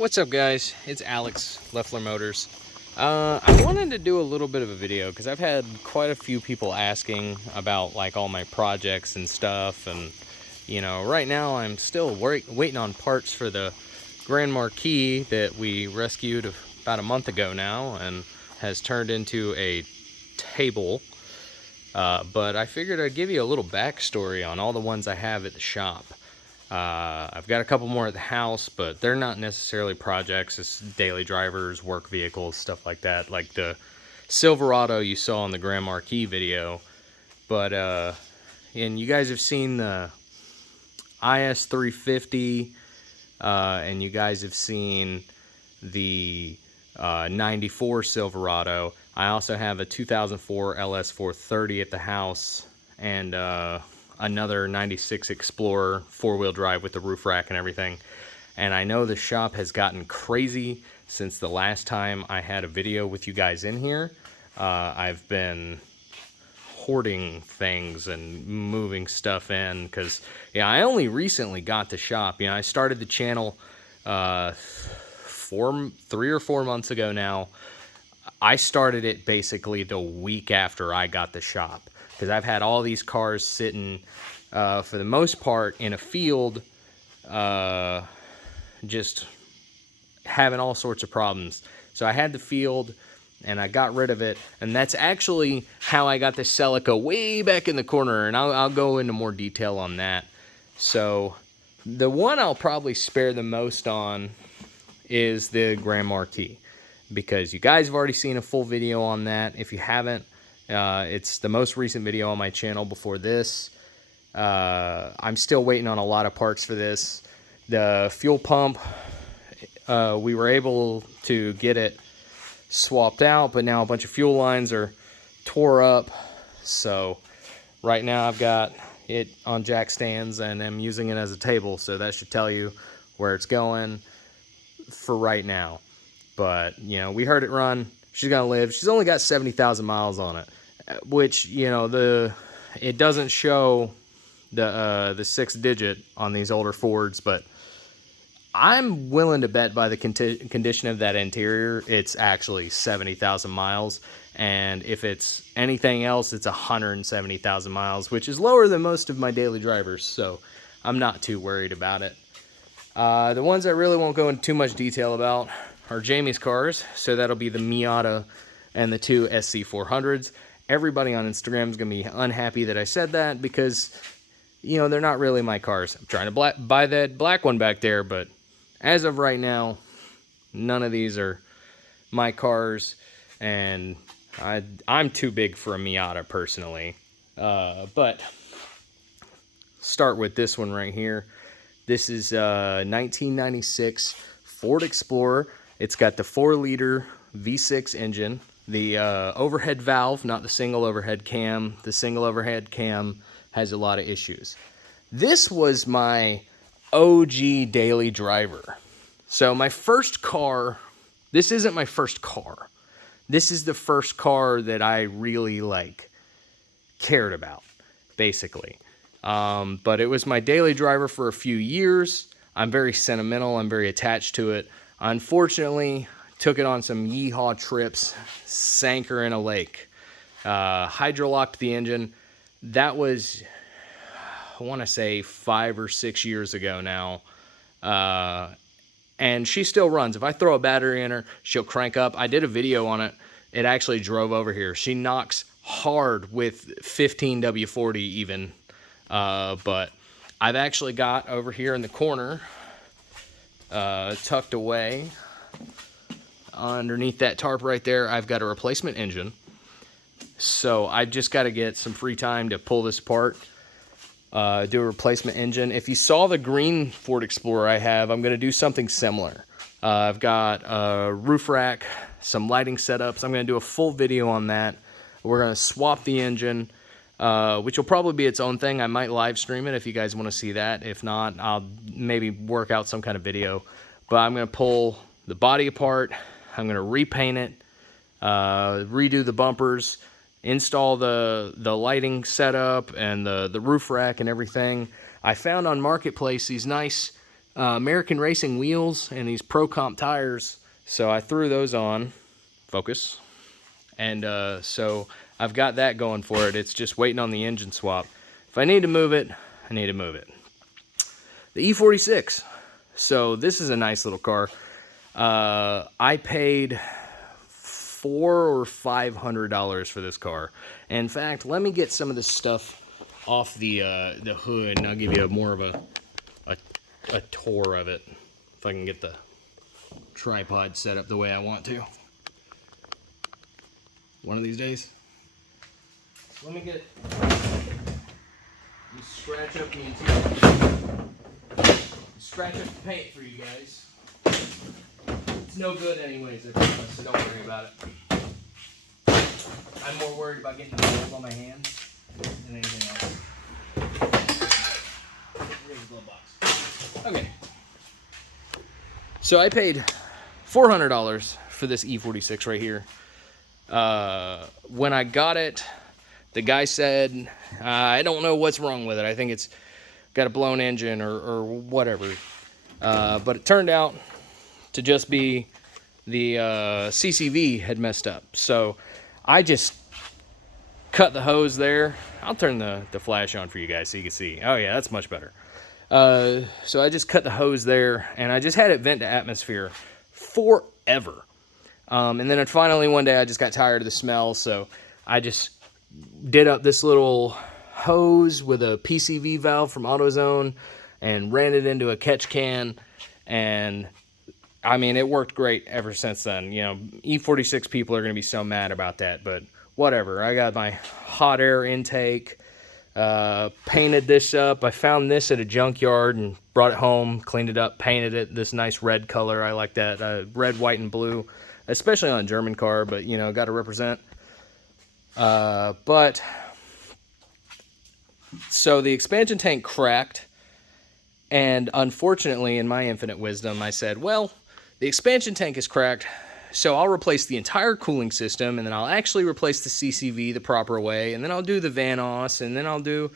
What's up, guys? It's Alex, Leffler Motors. I wanted to do a little bit of a video because I've had quite a few people asking about like all my projects and stuff, and right now I'm still waiting on parts for the Grand Marquis that we rescued about a month ago now and has turned into a table. But I figured I'd give you a little backstory on all the ones I have at the shop. I've got a couple more at the house, but they're not necessarily projects. It's daily drivers, work vehicles, stuff like that, like the Silverado you saw in the Grand Marquis video. But and you guys have seen the IS350, and you guys have seen the 94 Silverado. I also have a 2004 LS430 at the house, and another 96 Explorer four-wheel drive with the roof rack and everything. And I know the shop has gotten crazy since the last time I had a video with you guys in here. I've been hoarding things and moving stuff in because I only recently got the shop. I started the channel 3 or 4 months ago now. I started it basically the week after I got the shop, because I've had all these cars sitting for the most part in a field, just having all sorts of problems. So I had the field and I got rid of it, and that's actually how I got the Celica way back in the corner, and I'll go into more detail on that. So the one I'll probably spare the most on is the Grand Marquis, because you guys have already seen a full video on that. If you haven't, it's the most recent video on my channel before this. I'm still waiting on a lot of parts for this. The fuel pump, we were able to get it swapped out, but now a bunch of fuel lines are tore up. So right now I've got it on jack stands and I'm using it as a table, so that should tell you where it's going for right now. But we heard it run. She's gonna live. She's only got 70,000 miles on it, which it doesn't show the 6-digit on these older Fords, but I'm willing to bet by the condition of that interior, it's actually 70,000 miles. And if it's anything else, it's 170,000 miles, which is lower than most of my daily drivers. So I'm not too worried about it. The ones I really won't go into too much detail about are Jamie's cars. So that'll be the Miata and the 2 SC400s. Everybody on Instagram is going to be unhappy that I said that, because they're not really my cars. I'm trying to buy that black one back there, but as of right now, none of these are my cars, and I'm too big for a Miata personally. But start with this one right here. This is a 1996 Ford Explorer. It's got the 4-liter V6 engine, the overhead valve, not the single overhead cam. The single overhead cam has a lot of issues. This was my OG daily driver. So my first car, this isn't my first car. This is the first car that I really cared about, basically. But it was my daily driver for a few years. I'm very sentimental. I'm very attached to it. Unfortunately, took it on some yeehaw trips, sank her in a lake. Hydrolocked the engine. That was, I want to say 5 or 6 years ago now. And she still runs. If I throw a battery in her, she'll crank up. I did a video on it. It actually drove over here. She knocks hard with 15 W40 even. But I've actually got over here in the corner, tucked away underneath that tarp right there, I've got a replacement engine. So I just got to get some free time to pull this apart, do a replacement engine. If you saw the green Ford Explorer I have, I'm going to do something similar. I've got a roof rack, some lighting setups. I'm going to do a full video on that. We're going to swap the engine, which will probably be its own thing. I might live stream it if you guys want to see that. If not, I'll maybe work out some kind of video. But I'm going to pull the body apart. I'm going to repaint it, redo the bumpers, install the lighting setup and the roof rack and everything. I found on Marketplace these nice American Racing wheels and these Pro Comp tires. So I threw those on. Focus. And so I've got that going for it. It's just waiting on the engine swap. If I need to move it, I need to move it. The E46. So this is a nice little car. I paid $400 or $500 for this car. In fact, let me get some of this stuff off the hood, and I'll give you more of a tour of it. If I can get the tripod set up the way I want to. One of these days. Let me scratch up the interior. Scratch up the paint for you guys. It's no good anyways, I promise, so don't worry about it. I'm more worried about getting the holes on my hands than anything else. Here's the glove box. Okay. So I paid $400 for this E46 right here. When I got it, the guy said, I don't know what's wrong with it. I think it's got a blown engine or whatever. But it turned out to just be the CCV had messed up. So I just cut the hose there. I'll turn the flash on for you guys so you can see. Oh yeah, that's much better. So I just cut the hose there, and I just had it vent to atmosphere forever. And then finally one day I just got tired of the smell, so I just did up this little hose with a PCV valve from AutoZone and ran it into a catch can, and I mean, it worked great ever since then. You know, E46 people are going to be so mad about that, but whatever. I got my hot air intake, painted this up. I found this at a junkyard and brought it home, cleaned it up, painted it this nice red color. I like that, red, white, and blue, especially on a German car, but, you know, got to represent. But, so the expansion tank cracked, and unfortunately, in my infinite wisdom, I said, well, the expansion tank is cracked, so I'll replace the entire cooling system, and then I'll actually replace the CCV the proper way, and then I'll do the Vanos, and then I'll do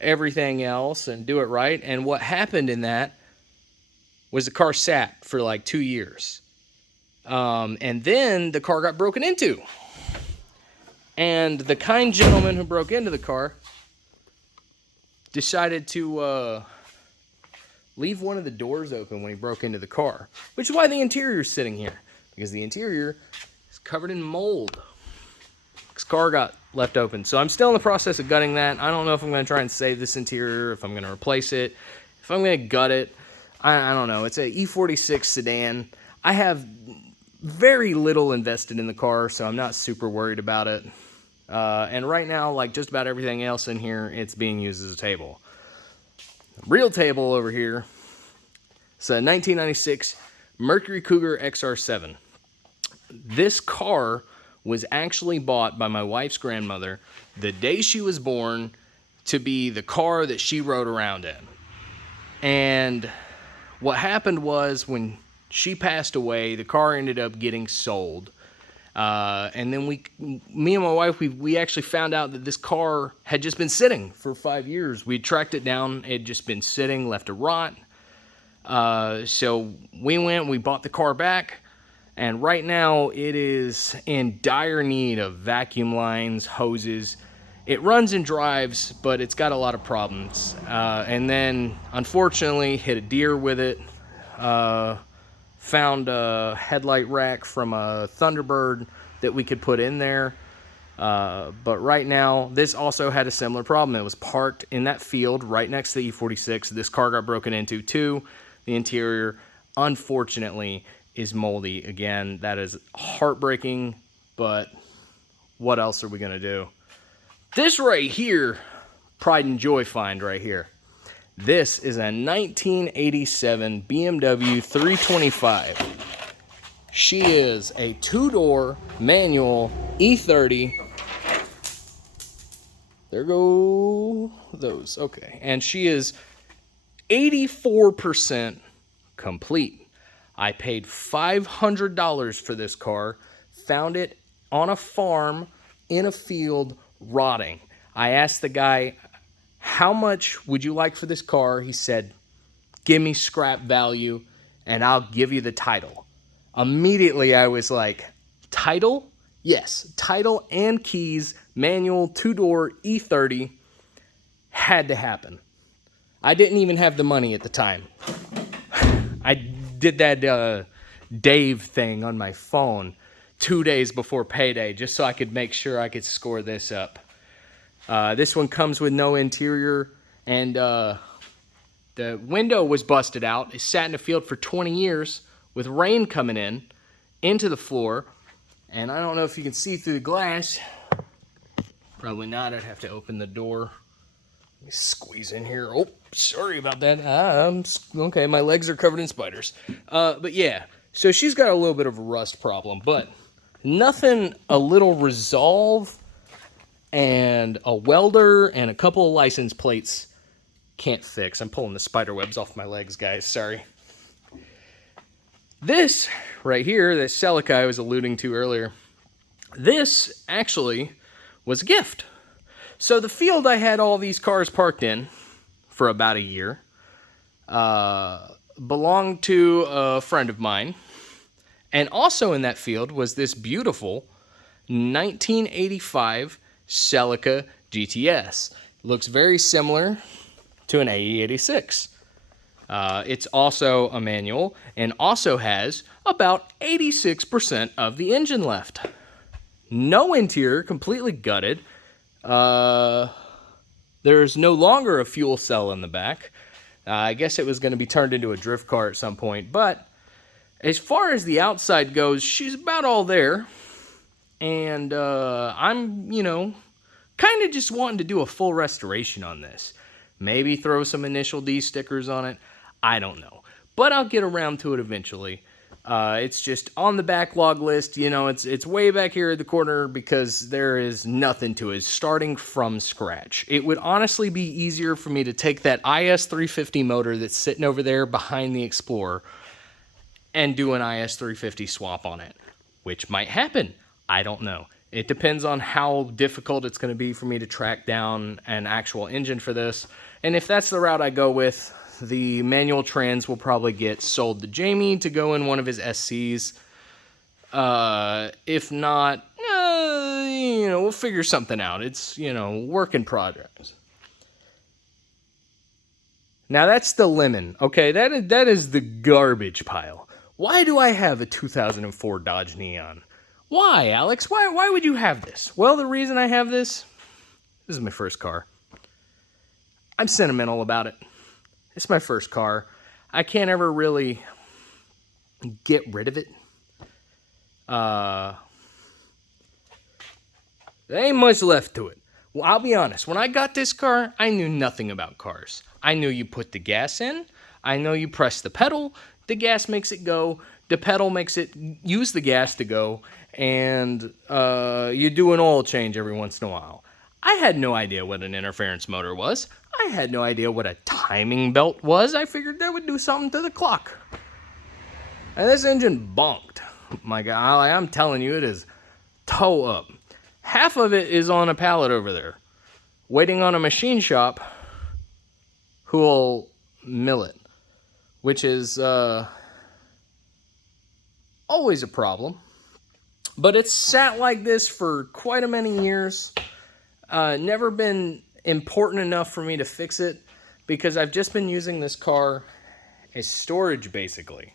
everything else and do it right. And what happened in that was the car sat for like 2 years. And then the car got broken into. And the kind gentleman who broke into the car decided to leave one of the doors open when he broke into the car, which is why the interior is sitting here, because the interior is covered in mold. This car got left open. So I'm still in the process of gutting that. I don't know if I'm going to try and save this interior, if I'm going to replace it, if I'm going to gut it. I don't know. It's a E46 sedan. I have very little invested in the car, so I'm not super worried about it. And right now, like just about everything else in here, it's being used as a table. Real table over here. It's a 1996 Mercury Cougar XR7. This car was actually bought by my wife's grandmother the day she was born to be the car that she rode around in. And what happened was when she passed away, the car ended up getting sold. And then me and my wife, we actually found out that this car had just been sitting for 5 years. We tracked it down. It had just been sitting, left to rot. So we bought the car back, and right now it is in dire need of vacuum lines, hoses. It runs and drives, but it's got a lot of problems. And then, unfortunately, hit a deer with it. Found a headlight rack from a Thunderbird that we could put in there. But right now, this also had a similar problem. It was parked in that field right next to the E46. This car got broken into too. The interior, unfortunately, is moldy. Again, that is heartbreaking, but what else are we going to do? This right here, pride and joy find right here. This is a 1987 BMW 325. She is a two-door manual E30. There go those. Okay. And she is 84% complete. I paid $500 for this car. Found it on a farm in a field rotting. I asked the guy, how much would you like for this car? He said, give me scrap value, and I'll give you the title. Immediately, I was like, title? Yes, title and keys, manual, 2-door, E30, had to happen. I didn't even have the money at the time. I did that Dave thing on my phone 2 days before payday just so I could make sure I could score this up. This one comes with no interior, and the window was busted out. It sat in the field for 20 years with rain coming in into the floor, and I don't know if you can see through the glass. Probably not. I'd have to open the door. Let me squeeze in here. Oh, sorry about that. Okay, my legs are covered in spiders. But yeah, so she's got a little bit of a rust problem, but nothing a little resolve and a welder and a couple of license plates can't fix. I'm pulling the spider webs off my legs, guys. Sorry. This right here, that Celica I was alluding to earlier, this actually was a gift. So the field I had all these cars parked in for about a year belonged to a friend of mine. And also in that field was this beautiful 1985 Celica GTS. It looks very similar to an E46. It's also a manual and also has about 86% of the engine left. No interior, completely gutted. There's no longer a fuel cell in the back. I guess it was going to be turned into a drift car at some point, but as far as the outside goes, she's about all there. And I'm, kind of just wanting to do a full restoration on this. Maybe throw some Initial D stickers on it. I don't know. But I'll get around to it eventually. It's just on the backlog list. It's way back here at the corner because there is nothing to it. It's starting from scratch. It would honestly be easier for me to take that IS350 motor that's sitting over there behind the Explorer and do an IS350 swap on it, which might happen. I don't know. It depends on how difficult it's going to be for me to track down an actual engine for this. And if that's the route I go with, the manual trans will probably get sold to Jamie to go in one of his SCs. If not, we'll figure something out. It's, work in progress. Now that's the lemon. Okay, that is the garbage pile. Why do I have a 2004 Dodge Neon? Why, Alex? Why would you have this? Well, the reason I have this is my first car. I'm sentimental about it. It's my first car. I can't ever really get rid of it. There ain't much left to it. Well, I'll be honest. When I got this car, I knew nothing about cars. I knew you put the gas in. I know you press the pedal. The gas makes it go. The pedal makes it use the gas to go. And you do an oil change every once in a while. I had no idea what an interference motor was. I had no idea what a timing belt was. I figured that would do something to the clock. And this engine bonked. My God, I'm telling you, it is toe up. Half of it is on a pallet over there, waiting on a machine shop who will mill it, which is always a problem. But it's sat like this for quite a many years. Never been important enough for me to fix it because I've just been using this car as storage, basically.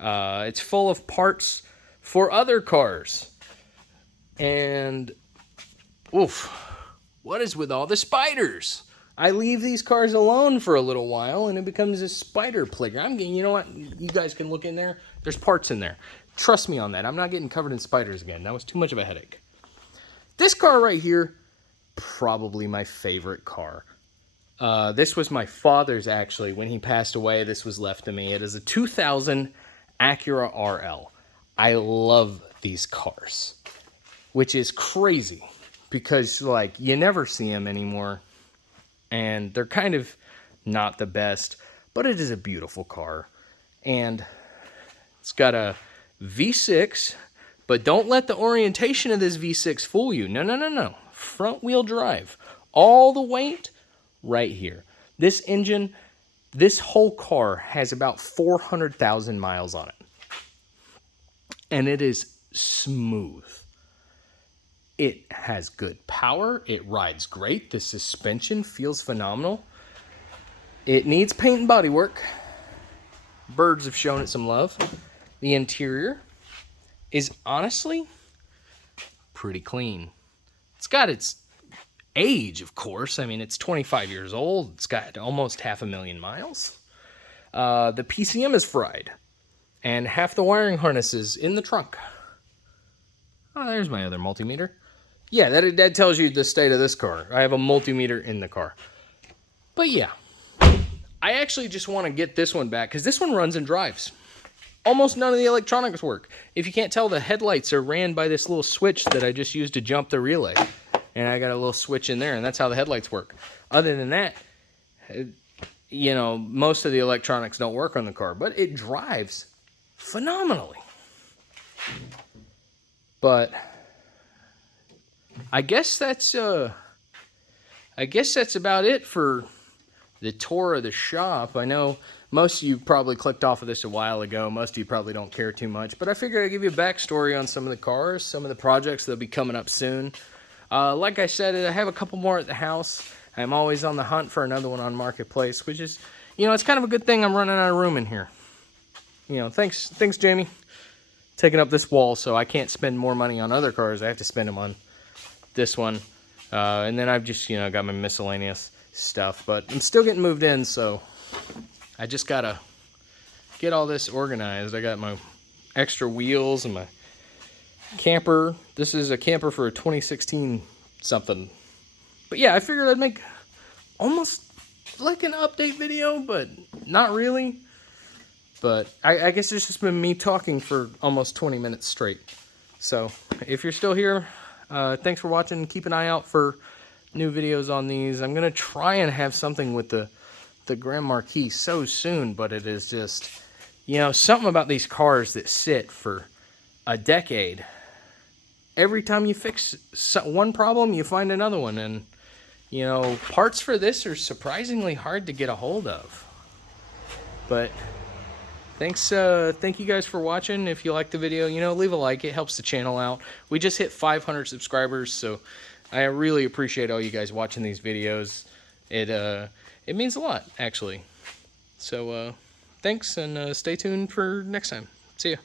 It's full of parts for other cars. And, oof, what is with all the spiders? I leave these cars alone for a little while and it becomes a spider playground. You know what? You guys can look in there. There's parts in there. Trust me on that. I'm not getting covered in spiders again. That was too much of a headache. This car right here, probably my favorite car. This was my father's, actually. When he passed away, this was left to me. It is a 2000 Acura RL. I love these cars, which is crazy because, you never see them anymore. And they're kind of not the best, but it is a beautiful car. And it's got a V6, but don't let the orientation of this V6 fool you. No. Front wheel drive. All the weight right here. This engine This whole car has about 400,000 miles on it. And it is smooth. It has good power. It rides great. The suspension feels phenomenal. It needs paint and body work. Birds have shown it some love. The interior is honestly pretty clean. It's got its age, of course. I mean, it's 25 years old. It's got almost 500,000 miles. The PCM is fried. And half the wiring harness is in the trunk. Oh, there's my other multimeter. Yeah, that tells you the state of this car. I have a multimeter in the car. But yeah, I actually just want to get this one back because this one runs and drives. Almost none of the electronics work. If you can't tell, the headlights are ran by this little switch that I just used to jump the relay. And I got a little switch in there, and that's how the headlights work. Other than that, you know, most of the electronics don't work on the car, but it drives phenomenally. But I guess that's about it for the tour of the shop. I know most of you probably clicked off of this a while ago. Most of you probably don't care too much, but I figured I'd give you a backstory on some of the cars, some of the projects that'll be coming up soon. Like I said, I have a couple more at the house. I'm always on the hunt for another one on Marketplace, which is, you know, it's kind of a good thing I'm running out of room in here. You know, thanks Jamie, taking up this wall so I can't spend more money on other cars. I have to spend them on this one. And then I've just, you know, got my miscellaneous stuff, but I'm still getting moved in, so I just gotta get all this organized. I got my extra wheels and my camper. This is a camper for a 2016 something. But yeah, I figured I'd make almost like an update video, but not really. But I guess it's just been me talking for almost 20 minutes straight. So if you're still here, thanks for watching. Keep an eye out for new videos on these. I'm gonna try and have something with the Grand Marquis so soon, but it is just, you know, something about these cars that sit for a decade. Every time you fix one problem, you find another one, and you know, parts for this are surprisingly hard to get a hold of. But thank you guys for watching. If you liked the video, you know, leave a like. It helps the channel out. We just hit 500 subscribers, so I really appreciate all you guys watching these videos. It means a lot, actually. So thanks, and stay tuned for next time. See ya.